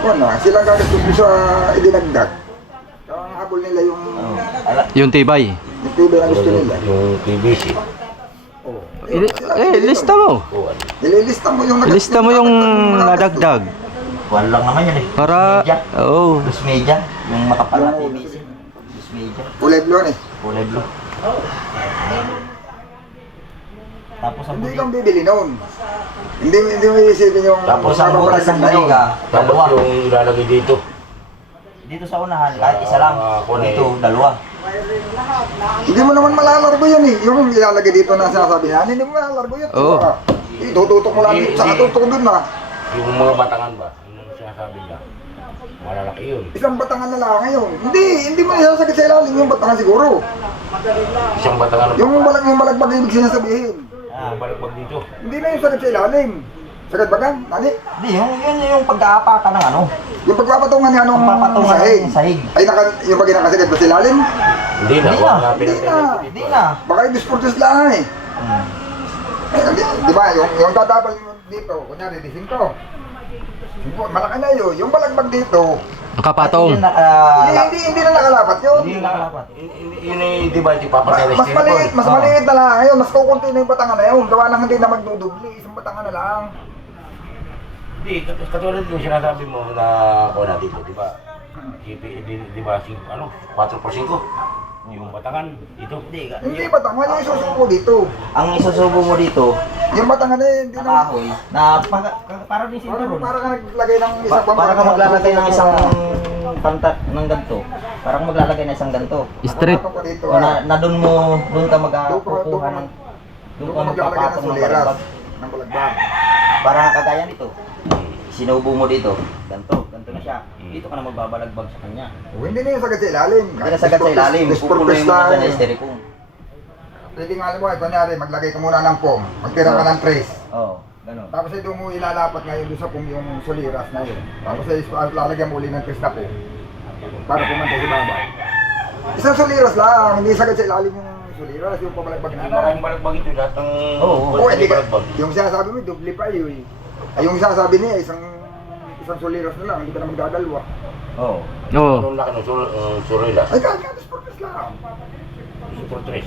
Ano, silang gagastos sa idinagdag. Kaya ang habol nila yung Yung tibay. tubig na gusto nila. Yung PVC. Oh. Lista mo. Nililista mo yung Ilista mo yung nadagdag. Kuwan lang naman yan eh. Para, oo. Plus media. Yung makapal na PVC. Plus media. Kulay blue eh. Kulay blue. Tapos ang Hindi kang bibili noon. Hindi mo isipin yung Tapos ang butas ng ngayon. baliga. Tapos Dalawa. yung ilalagay dito. Dito sa unahan, kahit isa lang. Dito, dalawa. Hindi mo naman malalargo yun eh. Yung ilalagay dito na sinasabi yan, hindi mo malalargo yun. Oo. Tututok mo lang dito sa tutok dun na. Yung mga batangan ba? Yung sinasabi niya. Malalaki yun. Isang batangan na lang ngayon. Hindi mo isasakit sa ilalim yung batangan siguro. Isang batangan. Yung balagbag ibig siya sabihin. Yung balagbag dito. Hindi na yung sakit sa ilalim. Sakit ba ka? Nani? Hindi, yung pag-aapakan ng ano. Yung pagpapatungan niya nung Pagpapatungan sahig. ng sahig. Ay, yung pag nakasakit ba sa ilalim? Hindi na. Hindi Huwag na. na Hindi na. pinagpinag. Hindi na. Baka yung disportus lang eh. Di ba, yung tatapal dito, kunyari, di 5. Malaki na yun. Yung balagbag dito, Nakapatong. hindi na nakalapat yun. Hindi nakalapat. Yun eh, di ba, di papatay na Mas maliit na lang ngayon, mas kukunti na yung batangan na yun. Gawa lang hindi na magdudubli, isang batangan na lang. Hindi, katulad yung sinasabi mo na ako na dito, di ba? Di ba, 4x5? Yung batangan dito. Hindi batangan, yung isusuko dito. Ang isusubo mo dito, Yung batangan na yun, hindi na. nakahoy, na para din sinturon. Para ka naglagay ng isang Para ka maglalagay ng isang pantat ng ganito. Para ka maglalagay ng isang ganito. Street. Patong ka dito, O na doon ka magkukuha ng doon ka maglalagay ng magpapatong ng suliras balagbag. ng balagbag. Para kagaya nito. Sinubo mo dito. Ganito na siya. Dito ka na magbabalagbag sa kanya. O, hindi na yung sagad sa ilalim. Hindi na sagad sa ilalim. Pupunuin mo na siya ng styrofoam. Pwede nga alam mo, kunyari, maglagay ka muna ng foam, magtira ka ng trace. Oo, ganun. Tapos ay doon mo ilalapat ngayon doon sa foam yung suliras na yun. Tapos ay lalagyan mo uli ng trace na foam para pumantay sa babaw. Isang suliras lang, hindi sagad sa ilalim yung suliras, yung pabalagbag na Maraming balagbag ito, lahat ng Oo, hindi ka, balagbag. yung sinasabi mo, dubli pa yun. Ay, yung sinasabi niya, isang suliras na lang, hindi ka na magdadalwa. Oo. Oo. Anong laki ng surilas? Ay, kagatas purpose lang. Super 3.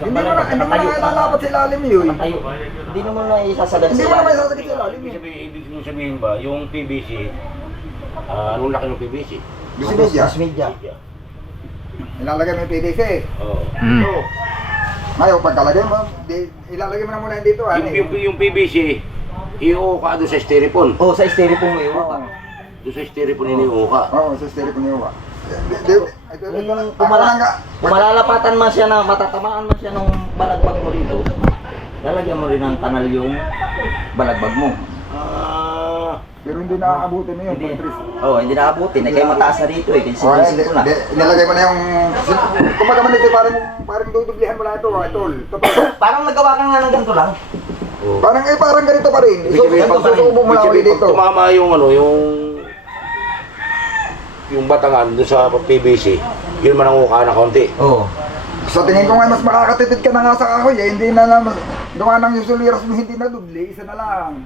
Hindi mo na ilalapat sa ilalim yun. Tayo. Hindi naman na isasagad Hindi sa mo naman ilalim. isasakit sa ilalim yun. Ibig mong sabihin ba, yung PVC, anong laki ng PVC? Gusto media, Mas media. ilalagay mo yung PVC. Oo. Mm. So, ngayon, pagkalagay mo, ilalagay mo na muna dito. Yung PVC, iuuka doon sa styrofoam. Oo, sa styrofoam mo iuka. Doon sa styrofoam iniuuka. Oo, sa styrofoam niyo ba? Kung malalapatan man siya na matatamaan man siya ng balagbag mo dito, lalagyan mo rin ng kanal yung balagbag mo. Pero hindi nakakabuti na yun. Hindi. Patrice. Hindi naabutin. Kaya mataas na dito eh. Kasi Oh, sinisin ko na. Ilalagay mo na yung... Kumbaga man ito, parang dudublihan mo lang ito. Tol. Parang nagawa ka nga ng ganito lang. Parang ganito pa rin. Susubo mo lang ulit dito. Pag tumama yung yung batangan doon sa PVC, yun man ang uka na konti. Oo. Sa tingin ko nga, mas makakatipid ka na nga sa kahoy. Hindi na naman... Gawa ng yung suliras mo, hindi na dubli. Isa na lang.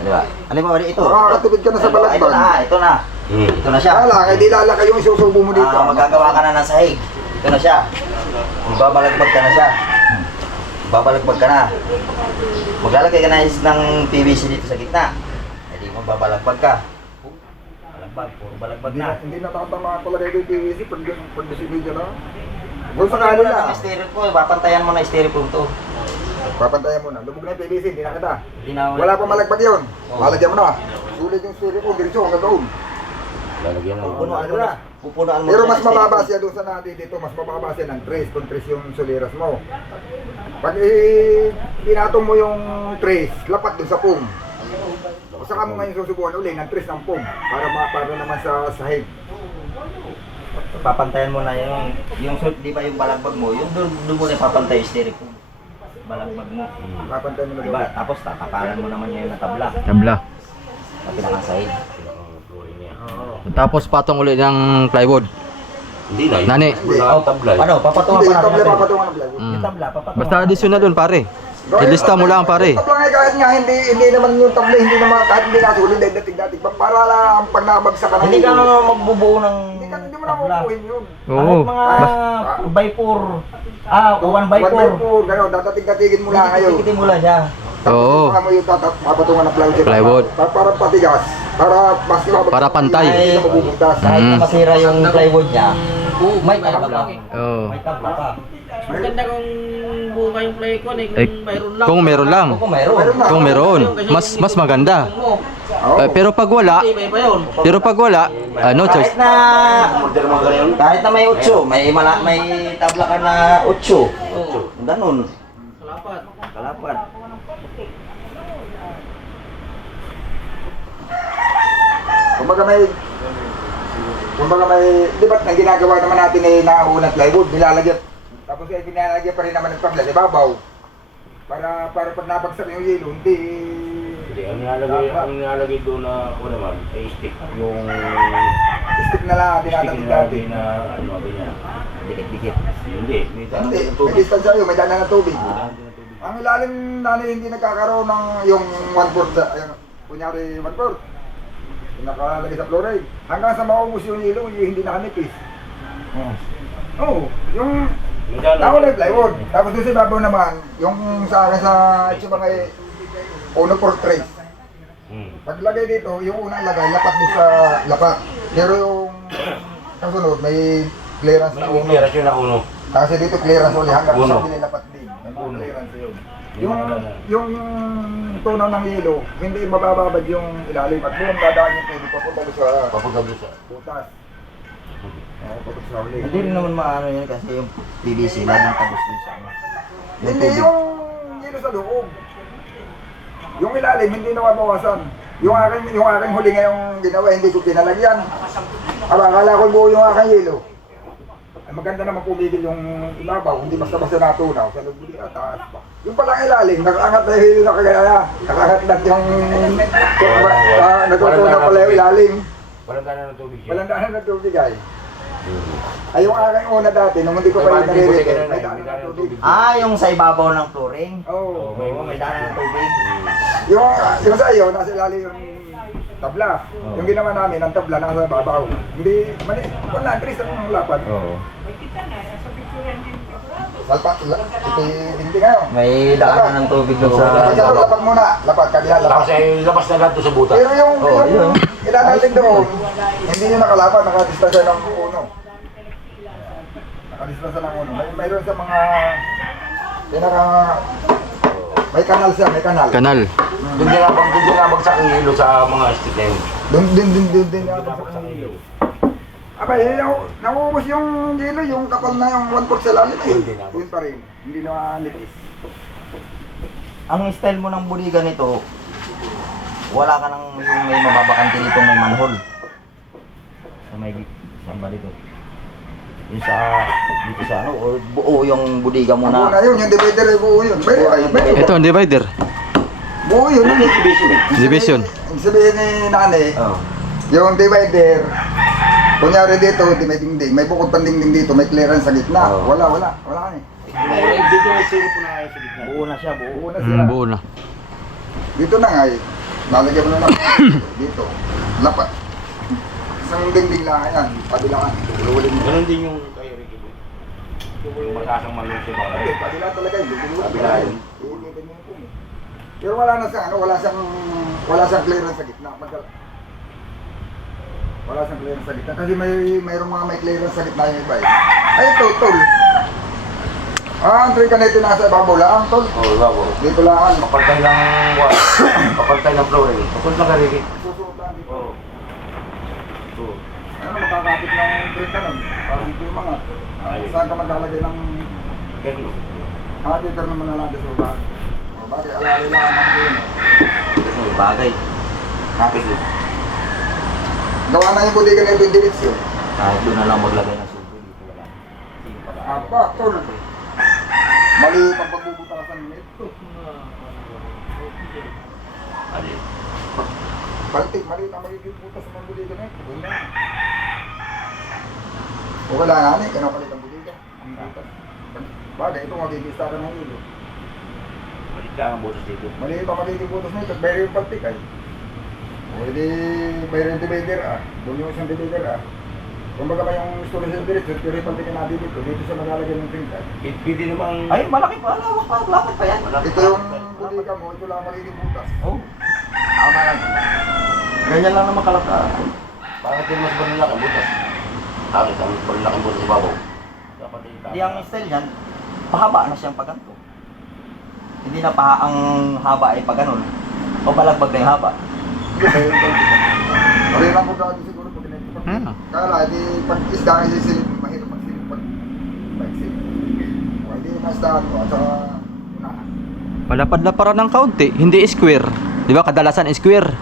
Diba? Alam mo, ito. Makakatipid ka na sa balagbag. Ito na. Ito na siya. Kaya lang, hindi lalaki yung isusubo mo dito. Magagawa ka na ng sahig. Ito na siya. Magbabalagbag ka na siya. Babalagbag ka na. Maglalagay ka na ng PVC dito sa gitna. Hindi mo babalagbag ka. Balagbag, puro balagbag na. Hindi natatama talaga yung PVC pag disinidya na. Kung sa kanila. Styrofoam, papantayan mo na styrofoam to. Papantayan mo na. Lubog na yung PVC, hindi na kita. Hindi na Wala pa malagbag yun. Oo. Malagyan mo na. Sulit yung styrofoam, diretso hanggang doon. Lalagyan ng Pupunuan mo na. Pupunuan mo Pero na mas ng mababa styrofoam. siya doon sa natin dito. Mas mababa siya ng trace kung trace yung suliras mo. Pag pinatong mo yung trace, lapat doon sa foam. Saka mo ngayon susubukan uli ng trace ng foam para naman sa sahig. Papantayan mo na yung di ba yung balagbag mo, yung doon mo na papantay yung styrofoam. Balagbag mo. Papantayan mo na Diba? doon. Tapos tatapalan mo naman yung tabla. Tabla. Sa pinakasahig. flooring niya. Tapos patong ulit ng plywood. Hindi na. Nani. Wala ang tablay. Ano, papatungan Hindi, pa yung natin. tabla natin. papatungan ng plywood. Mm. Yung tabla, papatungan. Basta additional dun pare. Ilista mo lang, pare. Tabla nga kahit nga hindi naman yung tabla, hindi naman kahit hindi nasulit dahil dating para lang pag nabagsak ka ng Hindi ka hilo. naman magbubuo ng Hindi mo na kukuhin yun. Oo. kahit mga by 4. 1 by 4. Gano'n, dadating-datigin mo lang kayo. Tikitin mo lang siya. Oo. Tapos mo yung papatungan ng plywood. Plywood. Para patigas. Para pantay. Hindi na mabubutas. Kahit na masira yung plywood niya, may tabla lang. Oo. May tabla pa. Maganda kung buka yung play ko, kung Eh, mayroon lang. kung meron lang. Kung mayroon. Kung meron, mas maganda. Oo. Pero pag wala, Iba yun. no choice. Kahit na Order mo ganyan. kahit na may 8, may tabla ka na 8. Ganun. Salapat. Kalapat. Kumbaga may, di ba't ang ginagawa naman natin ay naunat plywood, nilalagyan. Tapos ay ginalagyan pa rin naman ng tabla, ibabaw. Para pag nabagsak yung yelo, hindi. Hindi, ang nilalagay doon na ako naman, ay stick. Yung Stick na lang, stick tinatatid na natin. na ano niya. Dikit-dikit. Hindi, may Hindi, tanong ng may tubig. distance sa'yo, may daanan ng tubig. Ah, Ang ilalim na hindi nagkakaroon ng yung 1/4 sa, kunyari 1/4. Yung nakalagay sa fluoride. Hanggang sa maubos yung yelo, yung hindi nakanipis. Oo, yung may tanong. nauna yung plywood. Tapos doon sa ibabaw naman, yung sa akin sa mga uno por tres. Paglagay dito, yung unang lagay, lapat doon sa lapat. Pero yung kasunod, may clearance na May uno. operasyon na uno. Kasi dito clearance ulit hanggang Uno. sa nililapat din. May mga Uno. clearance yun. Yung tunaw ng yelo, hindi mabababad yung ilalim at doon dadaan yung tubig papunta doon sa Papunta doon sa butas. Papunta sa huli. Hindi rin naman maano yan kasi yung PVC laging tabos din sa ano. Yung Hindi tubig. yung yelo sa loob. Yung ilalim hindi nababawasan. Yung aking huli ngayong ginawa, hindi ko pinalagyan. Akala ko buo yung aking yelo. Ay, maganda naman pumigil yung ibabaw, hindi basta-basta natunaw. Sa loob taas pa. Yung palang ilalim, nakaangat na yung hilo na kagaya. Nakaangat yung natutunaw pala yung ilalim. walang tanong ng tubig siya. Walang daanan ng tubig ay. Ay, yung aking una dati, nung hindi ko pa yung nare-repair, may daanan ng tubig. Yung sa ibabaw ng flooring. Oo. Oo, may daanan ng tubig. Yung sa iyo, nasa ilalim yung tabla. Yung ginawa namin, ang tabla nasa babaw. Hindi, mali, wala, Chris, ang lapat. Oo. Salpat, hindi ngayon. May daanan ng tubig doon sa Lapat muna, lapat, kabila, Tapos lapat. ay labas na lahat doon sa butas. Pero yung yun. ilalalim doon, hindi nyo nakalapat, nakadistansya ng uno. Nakadistansya ng uno. Mayroon sa mga, may kanal siya, may kanal. Kanal. Doon din nabagsak ang hilo sa mga stick na yun. Doon din nabagsak ng hilo. Abay, nauubos yung hilo, yung kapal na yung 1/4 sa lalim eh. Yun pa rin, hindi na nipis. Ang style mo ng buligan nito, wala ka nang yung may mababakante dito may manhole. Sa may saan ba dito? Yung sa dito sa ano, o buo yung buliga mo Buo na. na yun, yung divider ay buo yun. Ito ang divider. Buo yun. Division. Ang sabihin ni Nani, Oh. yung divider, kunyari dito, hindi may dingding, may bukod pang dingding dito, may clearance sa gitna. Oo. Wala ka eh. Dito may sirip na nga sa gitna. Buo na siya, buo. Buo na sila. Buo na. Dito na nga eh. Lalagyan mo na lang. Dito. Lapat. Isang dingding lang yan. Pabilangan. Lululin mo. Ganun din yung kay Ricky Boy. Yung matasang malung siya ba? Hindi, pabila talaga yun. Pabila yun. Iinitin mo yung pero wala na sa ano, wala siyang clearance sa gitna. Wala siyang clearance sa gitna. Kasi mayroong mga may clearance sa gitna yung iba eh. Ay, ito, tol. Ang trick na ito nasa ibabaw lang, tol. Oo, bago. Dito lang. Kapaltay ng wall. Kapaltay ng flooring. Kapal na ka, Ricky. Susunod lang dito. Oo. Oo. Ano, makakapit ng trick na nun. Parang dito yung mga. Saan ka maglalagay ng Ganun. dito naman na lang dito sa baba. O, bakit alalay lang ang yun. May bagay. Kapit yun. Gawa na yung budigan na ito yung diretsyo. Kahit doon na lang maglagay ng sulbo dito wala. Sige pa. Apa, tol. Mali pang pagbubutasan nito. Adi. Baltik, mali na magiging butas ng budigan na ito. Doon na. O wala nga ni, kaya palit ang budigan. Ang butas. Bagay, ito magiging stara ng ilo. lang ang butas dito. Mali pa magiging butas nito, bayro yung pagtikay. O hindi, bayro yung divider doon yung isang divider Kung baga ba yung storage yung diretso, pero yung pagtikay natin dito siya maglalagay ng printer. Pwede namang... Ay, malaki pa. Lawak pa. Lapad pa yan. Ito yung butika mo, ito lang magiging butas. Oh. Tama lang. Ganyan lang naman kalaka. Bakit yung mas barilak ang butas? Bakit ang barilak ang butas sa babaw? Dapat yung Hindi ang style yan. Pahaba na siyang paganto. Hindi na ang haba ay paganon. O balagbag na yung haba. Hindi, bayro yung pagtikay. Pareho lang po dati siguro pag Hmm. Kala, di pag isda kasi silip, mahirap magsilip pag pagsip. O hindi masdahan ko, at saka unahan. Palapad na para ng kaunti, hindi square. Di ba kadalasan square?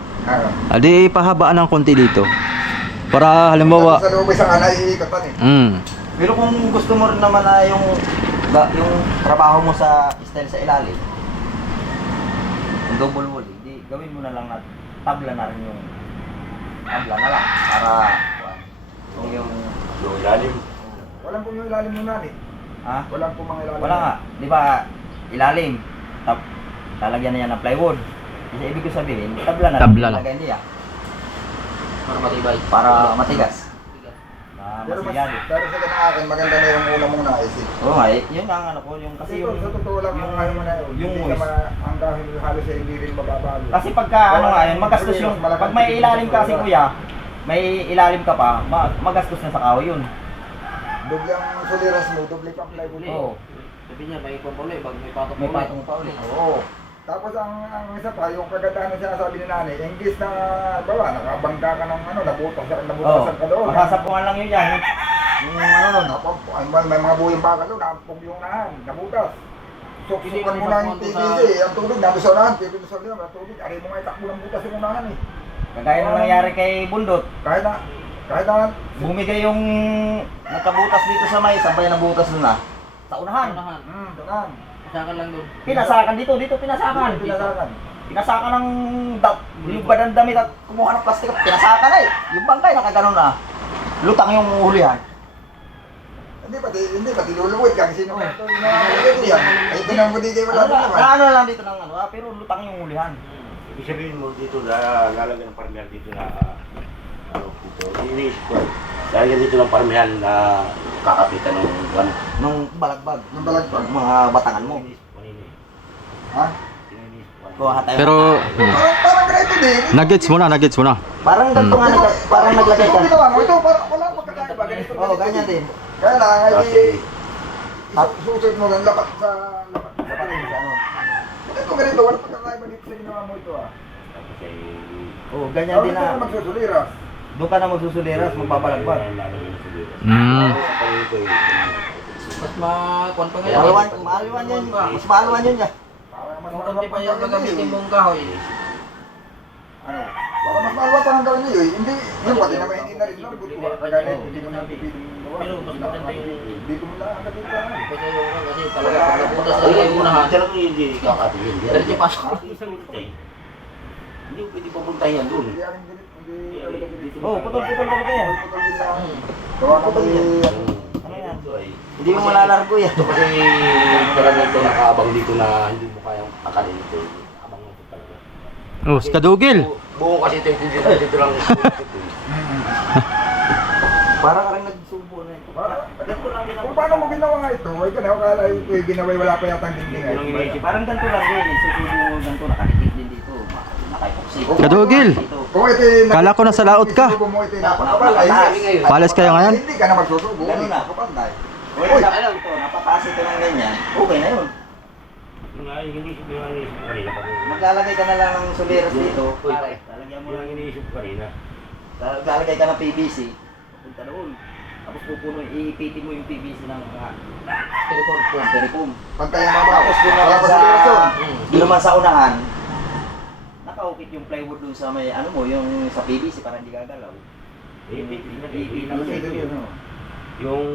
Adi pahabaan ng konti dito. Para halimbawa, Sa loob isang anay, iikatan eh. Pero kung gusto mo rin naman na yung trabaho mo sa style sa ilalim, yung double wall, di gawin mo na lang na tabla na rin yung tabla na lang para kung yung yung ilalim. Walang pong yung ilalim ng nani. ha? Walang pong mga ilalim. Wala nga, di ba ilalim, lalagyan na yan ng plywood. Kasi ibig ko sabihin, tabla na Tabla lang. lagay niya Para matibay. para matigas. Pero mas, Masigado. pero sa ganang akin, maganda na yung una mong naisip. Oo nga, yun nga ang ano ko, yung kasi Kasi yung sa totoo lang, yung- ang ano mo na yun. yung Hindi moist. naman, ang dahil halos ay hindi rin mababago. kasi pagka ano nga yun, magastos yung pag may ilalim kasi kuya, may ilalim ka pa, magastos na sa kahoy yun. Doble ang soliras mo, doble pa ang plywood mo. Oo. Sabi niya, may pamuli, pag may patong May ulit. patong pa ulit. Oo. Tapos ang isa pa, yung kagandahan na sinasabi ni nanay, engis na, bawa, nakabangga ka ng ano, nabutasan ka doon. Masasapungan lang yun yan. Yung ano nun, may mga buyong baka doon, napog yung unahan, nabutas. So, Hindi sukan mo mo na yung napapunto PVC, ang tubig, nandun sa unahan, PVC sa unahan, ang tubig, aray mo nga itakbo ng butas yung unahan eh. Kagaya nung nangyari kay Bundot, Kahit na, bumigay yung nakabutas dito sa may, sabay ng butas doon na. Sa unahan. Unahan. unahan. Kasakan lang doon. Pinasakan dito, pinasakan. Pinasakan. Pinasakan ng yung badang damit at kumuha ng plastic at pinasakan eh. Yung bangkay nakaganon na. Lutang yung hulihan. Hindi pati luluwit ka, kasi nung ito, ito yan. Ay, ito nang budigay mo lang naman. Ano lang dito ng ano, pero lutang yung hulihan. Ibig sabihin mo dito na lalagyan ng parmehan dito na ano dito. Iniisip ko. Lalagyan dito ng parmehan na kakapitan ng ano. Nung balagbag. Nung balagpag. Mga batangan mo. Iniisip ko kanina eh. Ha? Iniisip ko. Kuha tayo. pero Parang ganito din. nuggets mo na. Parang ganito nga, parang naglagay Ito ka. ginawa mo, ito parang wala pagkakaiba. Ganito. Oo, ganyan din. Kaya lang, Okay. susot mo lang, lapat sa Parang ano. Ito ganito, wala pagkakaiba dito sa ginawa mo ito Tapos ay... Oo, ganyan din Ito na na. magsusuliras. Doon ka na magsusuliras, magpapalagbag. Lalagyan ng suliras. Parang ito eh. Mas makuan pa ngayon. Maaliwan yun. Mas maaliwan yun niya. Kung konti pa yung gagamitin mong kahoy. Ano? Baka mas malwa pa ng gawin niyo eh. Hindi, yung pati naman hindi na rin largot ko. Kagaya hindi ko na pipiling gawa. Pero mas maganda yung... Hindi ko na agad yung parang. Kasi yung kasi talaga pag nabutas talaga yung unahan. Talagang hindi kakatingin. Diretso pasok. Isang ulit eh. Hindi ko pwede papuntahin yan doon. Hindi aring dilit, hindi talaga dilit. Oo, putol-putol talaga yan. Putol din lang. Gawa na ba Ano yan? Hindi mo malalargo yan. Ito kasi talaga ito nakaabang dito na hindi mo kayang akalin ito. Abang mo ito talaga. Oh, si Kadugil. Buo kasi ito dito lang. Parang ka rin nagsubo na ito. Kung paano mo ginawa nga ito, ay ka na, akala ito yung ginawa, wala pa yata ang dingding Ito lang ay. iniisip. Parang ganito lang din. Susubo mo ganito, nakadikit din dito. Nakaipoksi. Kadugil. Kung ito yung... Kala ko nasa laot ka. Isusubo mo ito yung napakapalay. Palis kayo ngayon? Hindi ka na magsusubo. Ganun na. Kapantay. Uy, ano ito, napataas ito ng ganyan. Okay na yun. Yung iniisip ko yung iniisip ko kanina. Maglalagay ka na lang ng suliras dito. Uy, Pare, lalagyan mo Yung lang. iniisip ko kanina. Lalagay ka ng PVC. Punta doon. Tapos pupuno, iipitin mo yung PVC ng styrofoam. Pantay ang mabaw. Tapos doon Wala naman pa sa, sa direksyon. doon naman sa unahan, nakaukit yung plywood doon sa may, ano mo, yung sa PVC para hindi gagalaw. Iipitin mo Ito yun, no? yung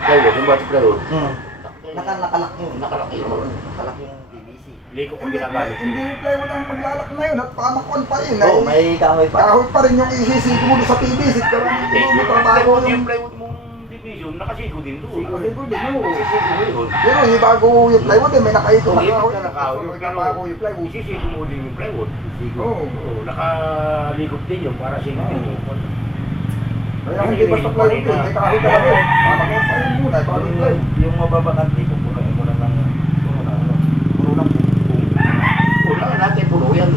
plywood, yung batik plywood. Nakalak yun. Nakalak yun. Nakalak yung PVC. Liko kung Hindi ginagamit. hindi yung plywood ang maglalak na yun at pamakuan pa rin. Oo, may kahoy pa. Kahoy pa rin yung isisig mo doon sa PVC. Gawa ng Hindi, yung yung trabaho plywood, yung... yung plywood mong division, yun, nakasigo din doon. Kasi ko din, no. Sisigo yun. Pero yung bago yung plywood, may nakaikot na kahoy. na kahoy. May nakabago yung plywood. Isisigo mo din yung plywood. Oo. Oo, nakalikot din yun para sigo din yung Kaya hindi basta plywood yun, may kahoy talaga. Mamagay pa yun muna, bago yung plywood. Yung mababakante ko po lang muna ng Puno ng puno natin, puno yan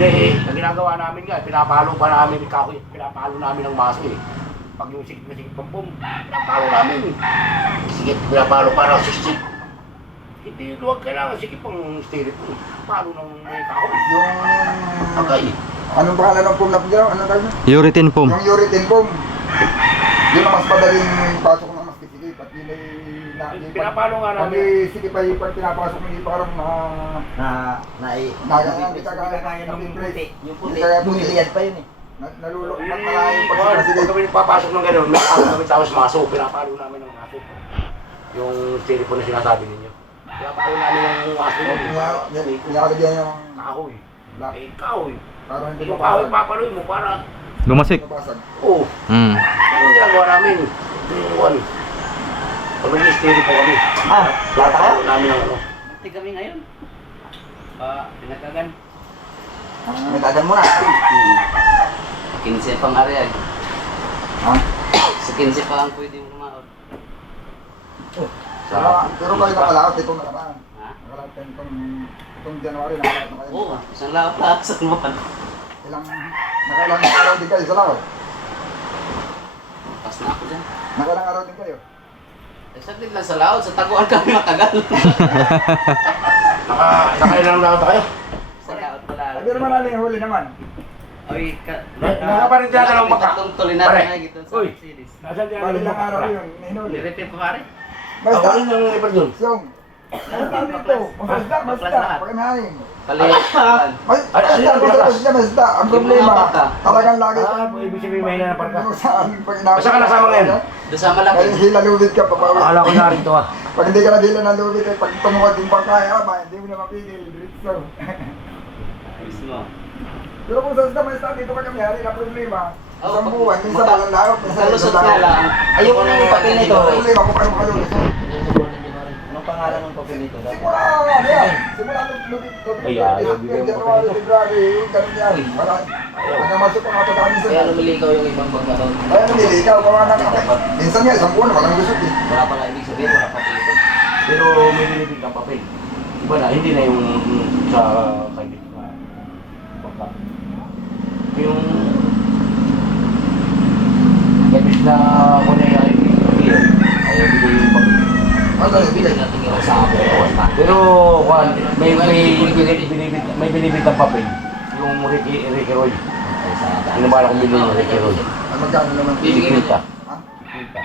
eh. Ang ginagawa namin nga, pinapalo pa namin yung kahoy, pinapalo namin ng maso eh. Pag yung sikip na sikip pampum, pinapalo namin eh. Sikip, pinapalo pa ng sikip. Hindi, luwag kailangan sikip ang styrofoam. Palo ng may kahoy. Yung... Pagkay. Anong pangalan ng foam na pagyaw? Anong tawag na? Urethane foam. Yung urethane foam. Yun ang mas madaling pasok ng mas kisikip. At yun ay... Pinapalo nga Pag namin. sikip ay pag pinapasok mo, hindi parang hindi kaya ng puti. Yung puti, bumiliyad pa yun eh. nalulok. Yung Malayo pag pag sinasigay. kami papasok ng gano'n, nakalo namin tapos maso, pinapalo namin ng maso. Yung styrofoam na sinasabi ninyo. Pinapalo namin ng maso yun. Nilalagyan yung Kahoy. lock. Eh, kahoy. Para hindi Yung kahoy papaloy mo para, Lumasik. mabasag. oh, Mm. ano yung ginagawa namin? Yung ano, pag nag-styrofoam po kami. Lata ka? Pinapalo namin ng ano. Hindi kami ngayon. Pinagkagan. May tagan mo na. 15 pang area. Ha? Sa 15 pa lang pwede mo lumaot. Pero kayo nakalaot ito na naman. Ha? Nakalaot kayo itong January nakalaot na kayo. Oo, isang lapat sa naman. Nakailang araw din kayo sa laot. Pas na ako dyan. Nakailang araw din kayo. Saglit lang sa laot, sa taguan kami matagal. Nakailang na tayo? Sa laot pala. Sabi naman namin huli naman. Oy, Nakaparin dyan na lang baka. Itong tulinari Pare. na gito sa Uy. Mercedes. Nasaan dyan Bali ang lang araw baka? yun, hinuli. Nirepit pa pare? Basta, Ako rin ang ipan dun. yung, dito, basta, pagkanahin. Palit. Basta, ang problema, talagang lagi Ibig sabihin mahina na parka. kung saan, pag inabot. Basta ka nasama ngayon? Doon sa malaki. Kaya hilalubid ka, papawi. Akala ko na rito ah. Pag hindi ka nagila ng lubid, eh, pag tumuwad yung bangkaya, hindi mo na mapigil. Diretso. Mismo. Pero kung sa may start, dito ka kami, hari na problema. Oo, Isang buwan, minsan walang laot, minsan Malusot isang nga laot. lang. Ayun mo na yung papel nito. Problema kung paano makalulusot. Anong pangalan ng papel nito? Simula, ano yan? Simula nung lubid. Ay, ayaw, bigay mo pa January, rin. February, yung ganun yan. Hanggang masok pa nga ito kami Kaya sa... lumiligaw yung ibang pagkataon. Kaya nililigaw, gawa ng kape. Minsan nga, isang buwan, walang lusot eh. Wala pala ibig sabihin, wala pa ito. Pero may binibig kang papel. Iba na, hindi na yung sa kaibig na baka. Yung kaibig na ako na ay ayaw bigay yung papel. Ano yung bigay? Natin yung sa akin. Pero Juan, may binibig kang papel. Yung Ricky Roy. Ano ba akong bilhin yung Ricky Roy? Ang magkano naman? Bibigyan mo Kita. Ha? Kita.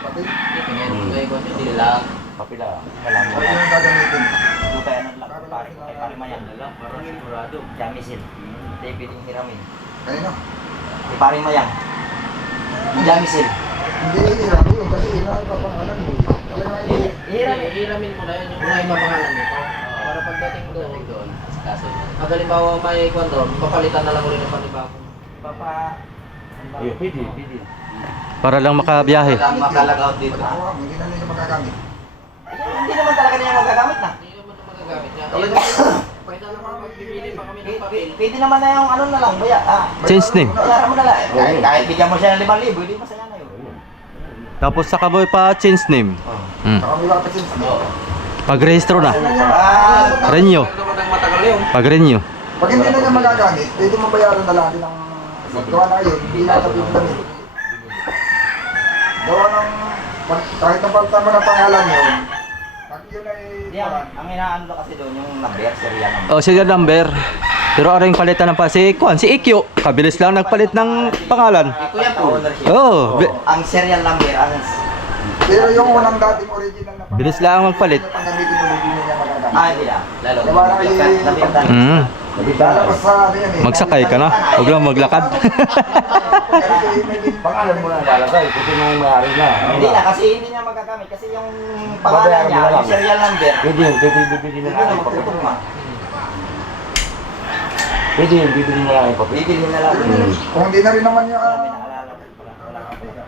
Pati? Hindi lang. Papel ah. Ano yung gagamitin? Ano kaya ng lakot pare? Kay pare Mayang. lang, parang sigurado. Jamisil. Hindi pwedeng hiramin. Kanino? Kay pare Mayang. Jamisil. Hindi, hirap yun kasi inapapangalan mo. Talagang Hiramin mo na yun yung mga pangalan nito. Para pagdating doon, kaso pag halimbawa may kwan doon, papalitan na lang ulit ng panibagong. Ayun, pwede. Para lang makabiyahe. Lang makalagaw dito. Pag-awa mo, hindi na nila magagamit. Hindi naman talaga niya magagamit na. Hindi naman na magagamit niya. Pwede naman magbibili pa kami ng papel. Pwede naman na yung ano na lang, buya. Change name. Bayaran mo na lang. Kahit bigyan mo siya ng 5,000, hindi masaya na yun. Tapos saka mo pa change name. Mm. Saka may papasin. Pag-rehistro na. Renew. Matagal yun. Pag-renew. Pag hindi na niya magagamit, pwede mo bayaran na lang din ng gawa na yun, hindi na tapos damit. Gawa ng, kahit ang palitan mo ng pangalan yun, pag yun ay, Ang inaano lang kasi doon yung number, serial number. O, serial number. Pero aring palitan ng pa si Kwan, si Ikyo. Kabilis lang nagpalit ng pangalan. Kuya po. Ownership. Oh, Ang serial number, ang pero yung unang dating original na pangalan, bilis lang magpalit. yung panggamitin mo, hindi na niya magagamit. hindi na. Lalo. Gawa na kayo, Nabintan. Mm. lalabas sa ano yan eh. Magsakay ka na. Huwag lang maglakad. Pangalan mo na lalagay, kasi nung may-ari na. Hindi na, kasi hindi niya magagamit. Kasi yung pangalan niya, yung serial number, Pwede yun, bibili hindi na na lang yung papel. magtutugma. Pwede yun, bibili na lang yung papel. Bibili na lang. Kung hindi na rin naman yung, May naalala ko pala. Wala ka pala.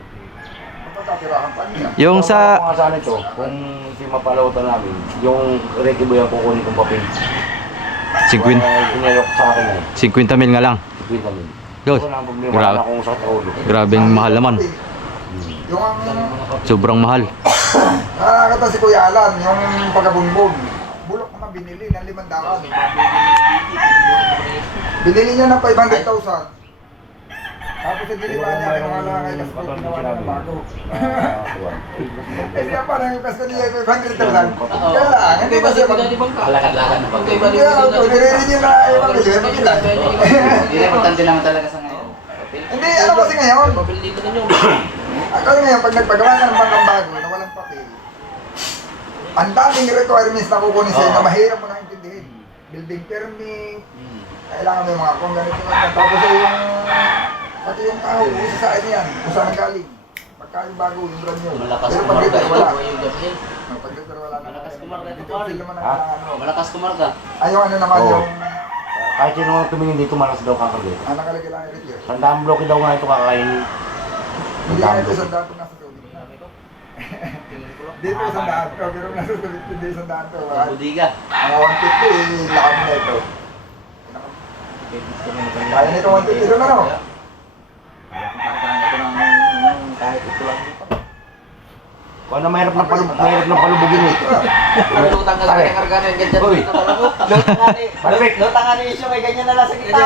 pagkatirahan pa niya. Yung sa... Mga sana ito, kung si mapalawatan namin, yung Ricky Boy ang kukunin kong papel. 50 Inayok sa akin eh. 50 mil nga lang. 50 mil. Yun. Wala nang problema, Grabe. wala akong sakit sa ulo. Grabing mahal naman. Yung ang Sobrang mahal. nakakata si Kuya Alan, yung pagkabunbog. Bulok naman binili ng 500. Binili niya ng 500,000. Tapos sa diliwa niya, kinuhalangay kasi po ginawa niya ng bago. Eh siya parang yung kasto niya 500,000. Kaya lang, hindi ba siya Di ba ka? Lakad-lakad na. Pagkaiba Hindi ako, nire-read niya na yung mga bili, makita. Hindi importante naman talaga sa ngayon. Hindi, ano kasi ngayon? Papel dito ninyo. Kasi ngayon, pag nagpagawa ka ng bangkang bago na walang papel, ang daming requirements na kukunin sa'yo na mahirap mo na intindihin. Building permit, kailangan may mga kung ganito na. Tapos yung, pati yung tao, isa sa akin yan, kung saan galing. Pagka yung bago, yung brand new. Malakas Pero pag kumarga dito, ito. wala. Yung gabi. Pag dito, wala na. Malakas kumarga ito, Dito, pare. sila naman ang Ha? kailangan mo. Malakas kumarga. Ayaw ano naman Oo. yung, Kahit sino mga tumingin dito, malas daw kakagay. ang nakalagay lang yung review. Sandang bloke daw nga ito kakain. Hindi nga ito sa dato nasa tubig na. Dito sa daan to, pero nasa tubig, hindi sa daan to. Budiga. Mga 150, lakad na ito. Kaya nito 150 doon ano? Kahit ito lang dito. Kung ano mahirap na palubugin eh. Ang lutang ka sa karga na yung ganyan Uy. dito talaga. Perfect. Lutang nga ni issue, may ganyan na lang sa kita.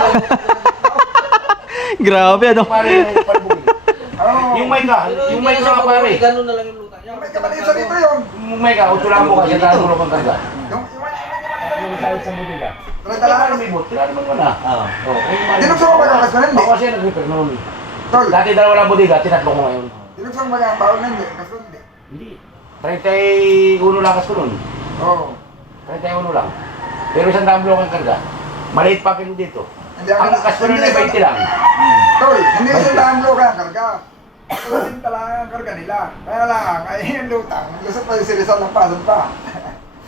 Grabe ano. Pare, palubugin. Oo. Yung may ka, yung may ka pare. Ganun na lang yung lutang niya. May kamalisa dito yun. Yung may ka, utulan mo kasi dahil mo kang karga. Yung Yung kahit sa bodega. Talaan May bot, tira naman mo na. Oo. Dinukso mo ba yung kasmanan? Ako kasi nag-repair noon. Tol, Dati dalawa lang bodega, tinatlo ko ngayon. dinukso mo ba yung baon nun? Kasmanan hindi. Hindi. 31 lakas ko nun. Oo. 31 lang. Pero isang daan blok ang karga. Maliit pa kayo dito. Hindi Ang lakas ko nun ay 20 lang. Tol, hindi sa daan blow ka karga. Kasi talaga ang karga nila. Kaya lang, ay yung lutang. Lusot pa yung sirisal ng pasok pa.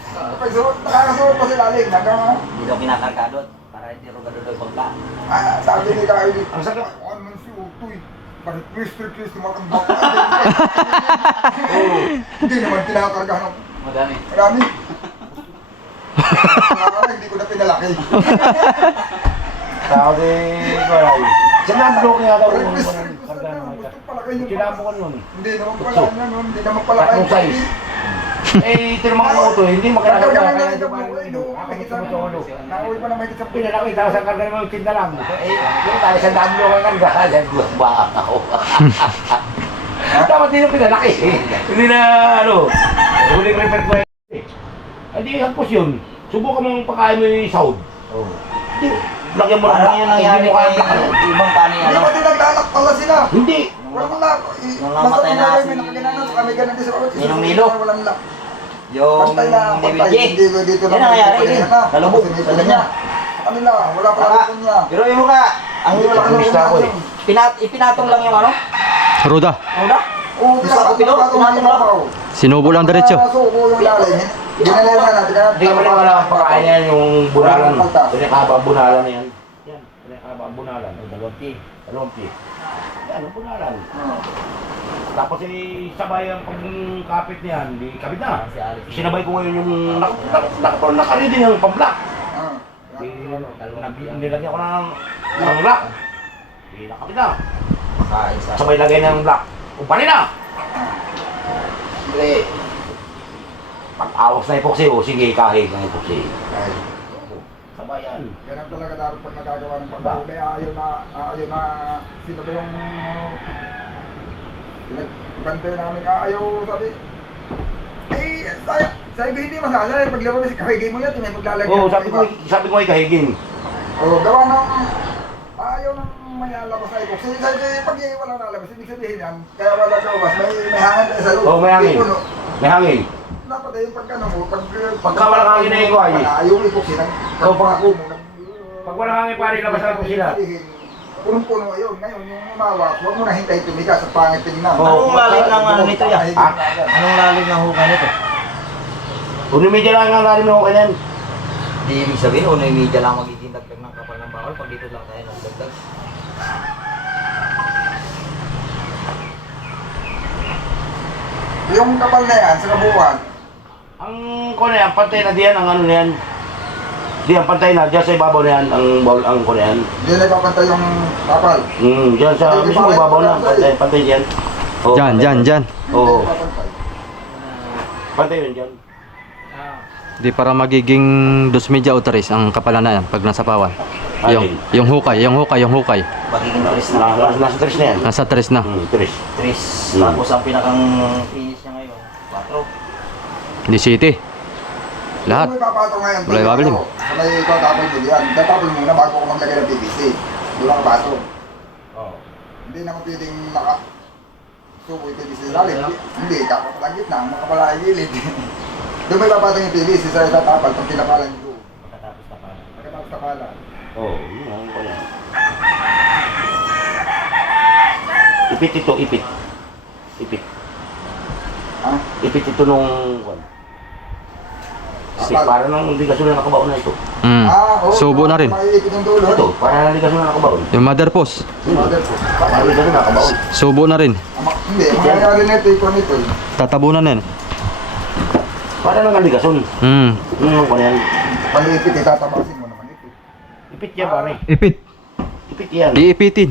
Pag nakakasuot pa sila lalim, hanggang Hindi daw kinakarga doon. Para hindi rugado doon pagka. sabi ni Kyle, Ang sakit. ano man si Utoy, bakit Chris tumatambak ka? Hindi naman kinakarga ng Madami. marami. Hindi ko na pinalaki. Sabi ko ay. Isang daan blok nga daw. Chris, Karga ng may gusto pala kayo. Kinamo ko nun. Hindi naman pala yan, hindi naman pala kayo. Tatlong size. Eh, ito naman ang auto, hindi Karga makakagaya. lang Kaya ng ito pa buhay, rin. no? Ako ito mo todo. Nauwi pa na may sa Pinalakita ko sa karga ng tinda lang. Eh, yung tayo sa daan blok ang karga. Yan, ba ako. Dapat din yung pinalaki. Hindi na, ano, huling repair ko eh. Hindi, hagpos yun. Subukan mong pakain mo yung sahod. Oo. Hindi, lagyan mo Parang yun nangyari hindi mo kaya kay plaka. ibang kani Hindi ano. ba tinaglalak pala sila? Hindi. Walang lock. Nung namatay na si- May nakagananan sa kami ganun din sa bawat. Ninong Milo. Walang lock. Yung Pantay na, pantay. DVD. Hindi ba dito Yan ang nangyari din. Kalubog sa kanya. Sa kanila, wala pala Saka, rupon niya. pero yung mukha, ang Hindi wala Ang gusto ko eh. ipinatong lang yung ano? Ruda. Ruda? Oo, Gusto ko pinatong lang. Sinubo lang diretso. Subo yung lalim. Ginalaman natin. Kaya Hindi ka maniwala ang pakain yan, yung bunalan. Pinakaba ang bunalan na yan. Yan, pinakaba ang bunalan. Ang dalawang pi. Yan, ang bunalan. Tapos sabay ang pagkapit niyan, di kabit na. Sinabay ko ngayon yung nakaready ng pamblock. Nilagyan ko ng lock. Di nakabit na. Makain sa... Sabay lagay ng block. Umpanin na! Pre. Pag-awas na epoxy, o sige, kahit ng epoxy. Sabay yan. Ganun talaga dapat pag nagagawa ng pagbago. Kaya ayaw na, sino ba yung pinagbantay namin, ayaw, sabi, sabi ko hindi masala, paglaro na si kahigay mo yan, may maglalagyan. Oo, sabi ko ay kahigin. Gawa ng, ayaw ng may lalabas na ipok. Sabi ko, pag wala lalabas, ibig sabihin yan, kaya wala lalabas, may hangin tayo sa loob. Oo, may hangin. Puno. May hangin. Dapat ay yung pagkano mo, Pagka walang hangin na ikaw ay. Ayaw ipok sila. Oo, Pagkako mo. Pag walang hangin pare, labas ako sila. Punong-puno ayun. Ngayon, yung umawa, huwag mo na hintay tumigas at pangit tingnan. Oo. Anong lalim ng ano nito ya? Ha? Anong lalim ng hukay nito? Unimidya lang ang lalim ng kanyan. Di ibig sabihin, uno yung media lang magiging dagdag ng kapal ng bawal. Pag dito lang tayo ng dagdag. Yung kapal na yan, sa kabuuan, Ang ko na yan, pantay na diyan, ang ano na yan. Diyan, pantay na, diyan sa ibabaw na yan, ang ko na yan. hindi na ipapantay yung kapal. Diyan sa Pantay, mismo ibabaw na, pantay diyan. Oo, Dyan, pantay. dyan, dyan. Oo, Hindi ipapantay. pantay yun dyan. Di para magiging 2 media o 3 ang kapalan na yan pag nasa pawan. Yung hukay. Magiging tris na. Nasa tres na yan. Nasa 3 na. Tres. Tris. Tapos ang pinakang finish niya ngayon, 4. Di city. Lahat. Kung may papatong ngayon, Wala yung babalik. sa may tatapon mo yan. Tatapon muna bago ko maglagay ng PVC. Doon ang patong. Oo. Hindi naman pwedeng subo yung PVC sa lalim. Hindi, kapapala gitna, makapala yung gilid. Doon may papatong yung PVC sa itatapal pag tinapalan yung doon. Pagkatapos na pala. Pagkatapos tapalan. Oo, yun ang ko na yan. Ipit ito, ipit. Ipit. Ha? Ipit ito nung... Kasi para nang hindi gasolina nakabaon na ito. Oo. Subo na rin. Maiipit yung dulo. Ito, para hindi gasolina nakabaon. Yung mother post. Mother po. Para hindi gasolina nakabaon. Subo na rin. Hindi, mangyayari na ito, ikaw nito. Tatabunan na yan. Para nang hindi gasolina. Yun ang ko na yan. Pag-iipit, itatabasin mo naman ito. Ipit yan pare. Ipit. Ipit yan. Iipitin.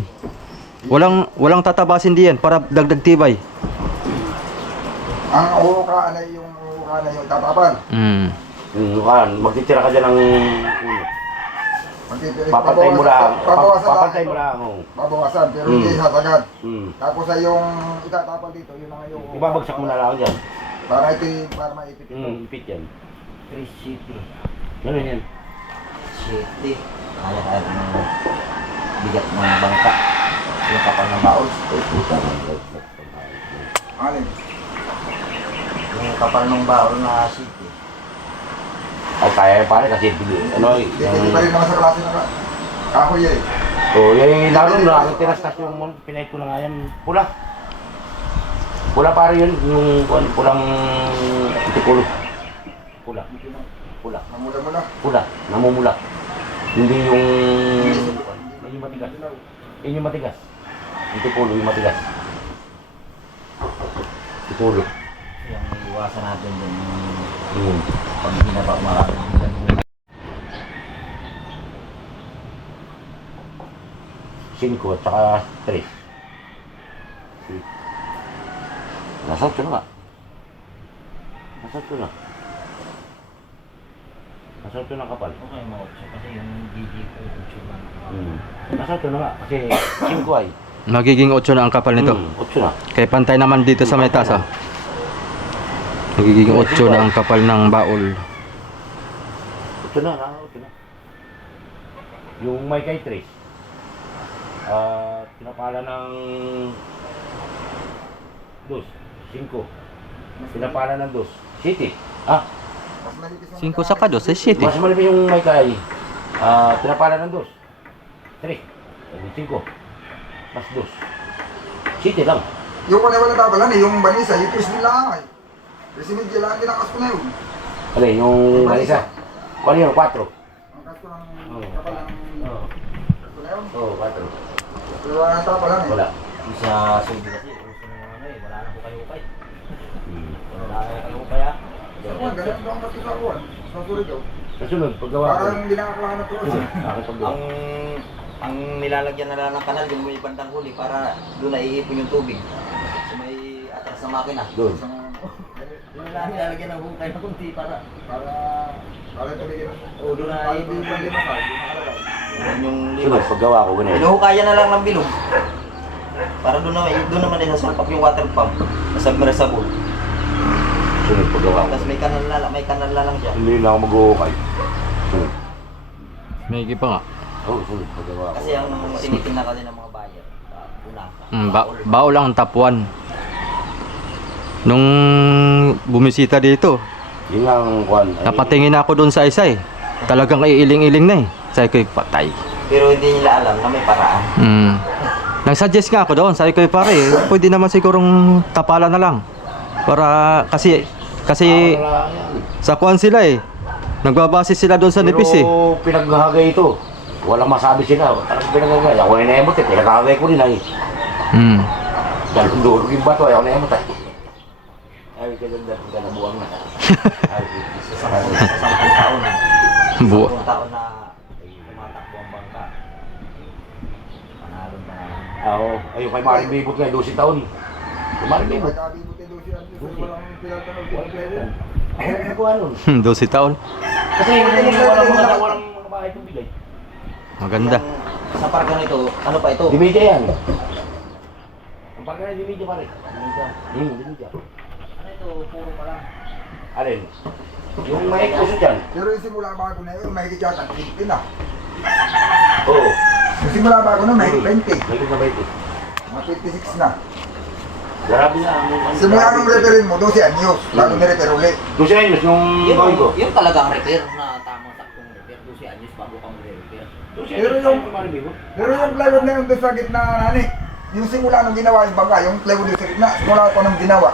Walang tatabasin diyan para dagdag tibay. Ang uhukaan na yung tatapal. Magtitira ka dyan ng ulo. Papantay mo lang. Papantay mo lang. Oo. Babawasan, pero hindi sasagad. Hmm. Tapos ay yung itatapal dito, yun ang yung Ibabagsak mo na lang dyan. para ito, para maipit ito. Ipit yan. 3 city. Ganun yan. City. Kaya ng bigat ng bangka. Yung kapal ng baon. Alin? Yung kapal ng baon na city. Ay, kaya pare kasi ano Hindi pa rin naman sa klase na kahoy eh. Oh, yung lalo na aking tinastas yung pinay ko na nga yan. Pula. Pula pare yun, yung pulang tikulo. Pula. Pula. Namula-mula. Pula. Namumula. Hindi yung matigas. Yun yung matigas. Yung tikulo, yung matigas. Tikulo. Yung iwasan natin dun. Hmm. Pag hinaba maraming 5 at saka 3. Nasa 8 na nga. Nasa 8 na. Nasa 8 na kapal. Okay mo, kasi yung DD ko, YouTube Nasa 8 na nga. Kasi 5 ay. Magiging 8 na ang kapal nito. 8 na. Kaya pantay naman dito sa may tasa. Magiging 8 na ang kapal ng baul. 8 na. 8 na. Yung may kay Trace. Pinapala ng 2. 5. Pinapala ng 2. City. Mas manipis ang 5 sa kados, ay city. Mas malaki yung may kay. Pinapala ng 2. 3. 5. Mas 2. City lang. Yung kung walang tapalan eh, yung banisa, yung twist nila ay. Kasi medyo lang kinakas ko na yun. Alin, yung isa. Ano yun? 4. Ang kas ko ng kapal ng kas ko na yun. Oo, 4. Pero walang tapalan eh. Wala. Sa Saudi kasi, uso na yung ano eh, wala na hukay-hukay. Wala na hukay-hukay ah. Sa kuwan, ganyan doon kasi sa kuwan. Sa Surigao. Kasunod, paggawa ko. Parang hindi nakakalahan na tuwas. Ang nilalagyan na lang ng kanal, yung may bandang huli para doon na iipon yung tubig. So may atras na makina. Doon. Doon na nilalagyan ng hukay na kunti para Para tumigil. o doon na Para hindi pa lima ka, hindi nakalagay. Yun yung Sunod, lima. paggawa ko ganyan. Hinuhukayan na lang ng bilog. Para doon naman ay sasalpak yung water pump na submersible. Sunod, paggawa ko. Tapos may kanal na lang siya. Hindi na ako mag-uukay. Sunod. May higit pa nga. Oo, sunod, paggawa ko. Kasi ang tinitingnan kasi ng mga buyer. Una. Baul ang top 1. Nung bumisita dito, Yun ang kwan. napatingin ako doon sa isa eh. Talagang iiling-iling na eh. Sabi ko, patay. Pero hindi nila alam na may paraan. Nag-suggest nga ako doon. Sabi ko, pare, pwede naman sigurong tapalan na lang. Para, kasi sa kuwan sila eh. Nagbabase sila doon sa nipis eh. Pero pinaghagay ito. Walang masabi sila. Talagang pinaghagay. Ako na naemot eh. Pinaghagay ko rin ay. Dalong dulo yung bato. Ayaw na emot ay. Ay, kaganda ka na buwang na. Ay, Sa 10 taon na. Buwa. 10 taon na tumatakbo ang bangka. Panalo na. Oo. Ayun kay Maring Bibot nga, 12 taon. Kay Maring Bibot. Magkabibot eh doon siya. Walang tinatanong kung player. Ay, nagawa nun. 12 taon. Kasi walang mga bahay itong bigay. Maganda. Sa park ito, ano pa ito? Dimidya yan. Ang pagkana dimidya pa rin. Dimidya. Ano ito? Puro pa lang. Alin? Yung may puso dyan. Pero yung simula bago na yun, mahigit yata 20 na. Oo. Yung simula bago na, mahigit 20. May na 20. Mga 26 na. Grabe na. Simula nung referin mo, 12 anyos. Bago ni-refer ulit. 12 anyos nung gawin ko. Yun talagang repair na tamang saktong repair. 12 anyos bago ka mag-repair. 12 Pero anyos yung- kay Maring Bibot. Pero yung plywood na yun doon sa gitna, nani, yung simula nung ginawa yung bangka, yung plywood yung sa gitna, simula ko nung ginawa.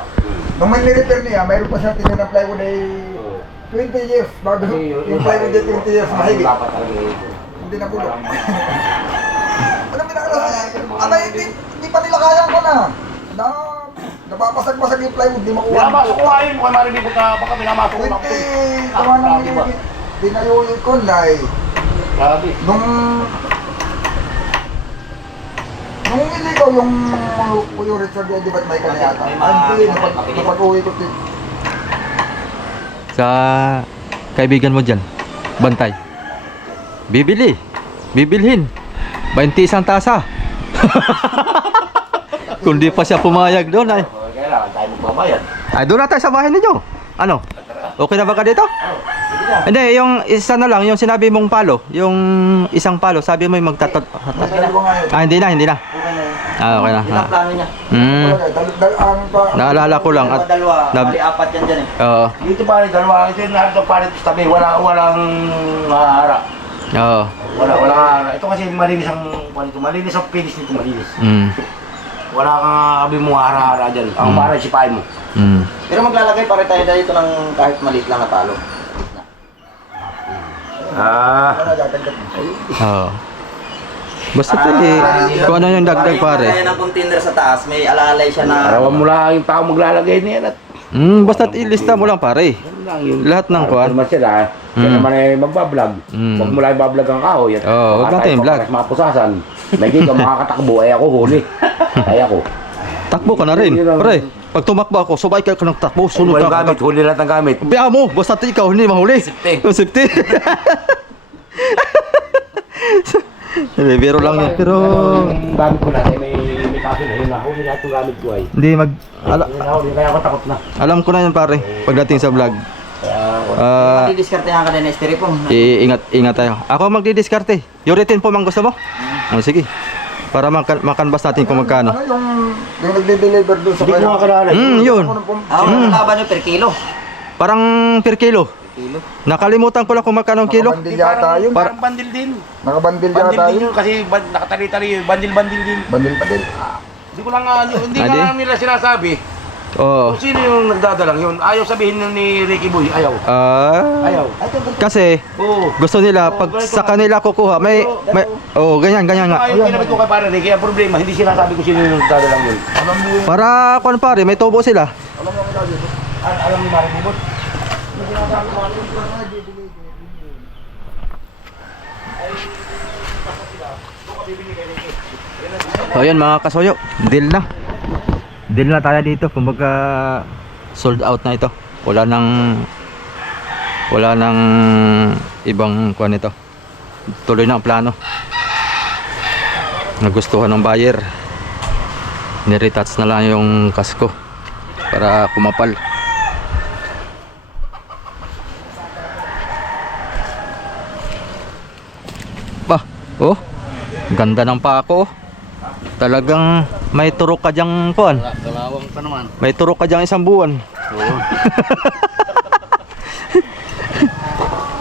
Nung may ni-repair niya, mayroon pa siya tingin ng plywood ay 20 years. Bago yung plywood ay 20 years mahigit. Dapat talaga ito. Hindi na bulok. Anong pinakala? Abay, hindi pa nila kaya ko na. Napapasag-pasag yung plywood, di makuha. Pinamasok ko ngayon kay Maring Bibot na baka pinamasok ko na ako. 20, tawa nang dinayuhin ko na eh. Grabe. Nung hindi ko yung Puyo Richard, di ba't may kanayata? May mga Hindi, kapatid. napag-uwi ko din. Sa kaibigan mo dyan, bantay. Bibilhin. 21 tasa. Kung di pa siya pumayag doon ay. Kailangan tayo magbabayad. Ay, doon na tayo sa bahay ninyo. Ano? Okay na ba ka dito? Hindi, yung isa na lang, yung sinabi mong palo, yung isang palo, sabi mo yung magtatot. May dalawa nga yun. Hindi na. Okay na yun. Okay na. Yun ang plano niya. Ang pa... Naalala ko lang at Dalawa, nab- bali 4 yan dyan eh. Oo. Dito pa rin, dalawa. Ito yung narito pa rin sa tabi. Walang hara. Oo. Walang hara. Ito kasi malinis ang malinis ang finish nito, malinis. Wala kang abi mo hara-hara dyan. Ang para sipahin mo. Pero maglalagay pa rin tayo dito ng kahit maliit lang na palo. Oo. Basta kung ano yung dagdag pare. Kaya ng container sa taas, may alalay siya na... Arawan mo lang yung tao maglalagay niyan at Basta ilista mo lang pare. yan lang yung Lahat ng kuwan. naman sila. Yan naman ay magbablog. Huwag mo lang ibablog ang kahoy. Oo, huwag natin i-vlog. Mapusasan. May di ka makakatakbo ay ako huli. Ay ako. Takbo ka na rin. Pare, pag tumakbo ako, subay ka ng takbo, sunod Walang ka. gamit, huli lahat ng gamit. Biya mo, basta ikaw hindi mahuli. Safety. Oh, safety. Hindi, biro lang yun. Pero, Yung gamit ko lang, may kaso na yun. Huli lahat yung gamit ko ay. hindi Kaya ako takot na. alam ko na yun pare, pagdating sa vlog. Matidiskartehan ka din na styrofoam. Ingat tayo. Ako magdidiskarte. Uritin po mang gusto mo? Oh, sige. Para makanbas natin kung magkano. Ano yung nagde-deliver doon sa Hindi ko nga kalala. Yun. Ang laban nyo per kilo. Parang per kilo. Kilo. Nakalimutan ko lang kung magkano ang kilo. Nakabandil yata yun. Parang bandil din. Nakabandil Bandil yata din yun. yun kasi nakatali-tali yun. Bandil-bandil din. Bandil. Hindi ko lang hindi Adi? nga nila sinasabi. Oo. Kung sino yung nagdadalang yun. Ayaw sabihin ni Ricky Boy. Ayaw. Ayaw. Kasi Oo. gusto nila pag sa kanila kukuha may ganyan nga. Ayaw kinabit ko kay pare Ricky. Ang problema, hindi sinasabi ko sino yung nagdadalang yun. Para kuan pare, may tubo sila. Alam ni Maring Bibot. So yun mga kasoyo, deal na. Deal na tayo dito, kumbaga sold out na ito. Wala nang ibang kuan nito. Tuloy na ang plano. Nagustuhan ng buyer. Niretouch na lang yung kasko para kumapal. Bah, oh. Ganda ng pako. Talagang may turok ka diyang kuan. Dalawang pa naman. May turok ka diyang isang buwan. Oo.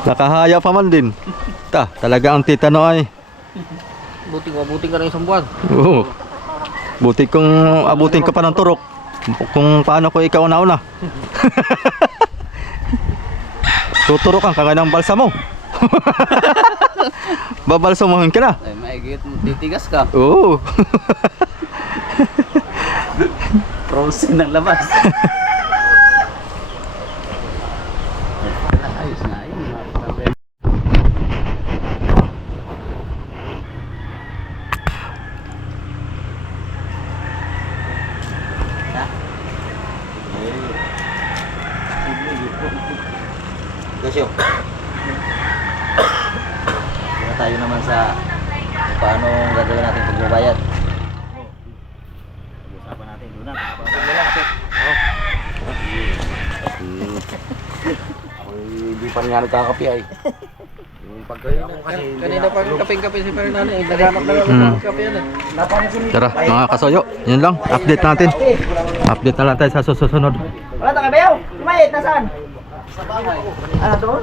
Nakahaya pa man din. Talaga ang titano ay. Buti ka rin isang buwan. Oo. Buti kung abutin ka pa ng turok. Kung paano ko ikaw nauna. Tuturokan ka nga ng balsa mo. Babalsamuhin ka na. Ay, maigit, titigas ka. Oo. Frozen ng labas. presyo. Kaya tayo naman sa kung paano gagawin natin pagbabayad. Pag-usapan natin doon na. Ako hindi pa rin nga nagkakapi ay. Yung pagkaya ko kasi Kanina pa kaping-kape si Fernando. Naghanap na lang ng kape yan eh. Tara, mga kasoyo, yun lang. Update natin. Update na lang tayo sa susunod. Wala tayo bayaw. Lumayit, nasaan? Ano doon?